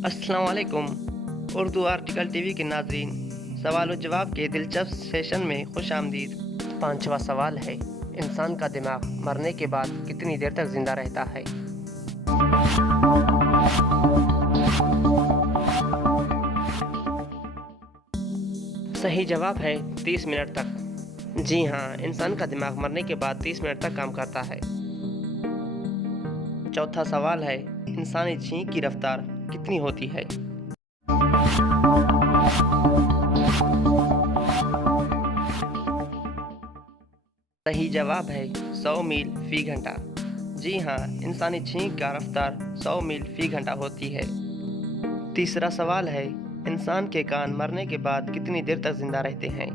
अस्सलाम वालेकुम। Urdu article TV के नाज़रीन, सवाल और जवाब के दिलचस्प सेशन में खुश आमदीद। पांचवा सवाल है, इंसान का दिमाग मरने के बाद कितनी देर तक जिंदा रहता है? सही जवाब है 30 मिनट तक। जी हाँ, इंसान का दिमाग मरने के बाद 30 मिनट तक काम करता है। चौथा सवाल है, इंसानी छींक की रफ्तार कितनी होती है? सही जवाब है 100 मील फी घंटा। जी हाँ, इंसानी छींक का रफ्तार 100 मील फी घंटा होती है। तीसरा सवाल है, इंसान के कान मरने के बाद कितनी देर तक जिंदा रहते हैं?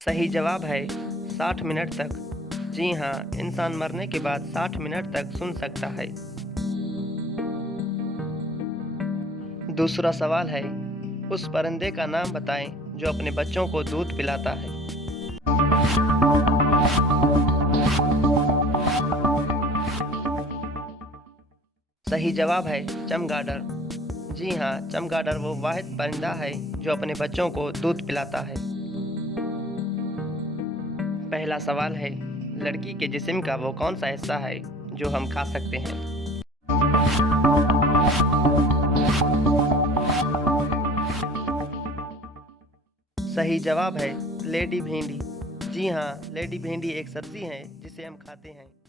सही जवाब है 60 मिनट तक। जी हाँ, इंसान मरने के बाद 60 मिनट तक सुन सकता है। दूसरा सवाल है, उस परिंदे का नाम बताएं जो अपने बच्चों को दूध पिलाता है। सही जवाब है चमगादड़। जी हाँ, चमगादड़ वो वाहिद परिंदा है जो अपने बच्चों को दूध पिलाता है। पहला सवाल है, लड़की के जिस्म का वो कौन सा हिस्सा है जो हम खा सकते हैं? सही जवाब है लेडी भिंडी। जी हाँ, लेडी भिंडी एक सब्जी है जिसे हम खाते हैं।